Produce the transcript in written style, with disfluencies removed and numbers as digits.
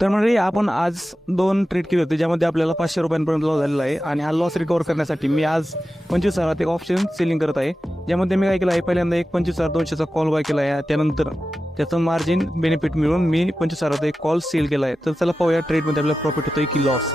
तर म्हणजे आपण आज 2 ट्रेड केले होते, ज्यामध्ये आपल्याला 500 रुपयांपर्यंत लॉस झालेला आहे. आणि हा लॉस रिकवर करण्यासाठी मी आज 25,000 एक ऑप्शन सेलिंग करत आहे. ज्यामध्ये मी काय केलं आहे, पहिल्यांदा एक 25,200चा कॉल बाय केला आहे. त्यानंतर त्याचं मार्जिन बेनिफिट मिळून मी 25,000 एक कॉल सेल केला आहे. तर चला पाहूया ट्रेडमध्ये आपल्याला प्रॉफिट होतोय की लॉस.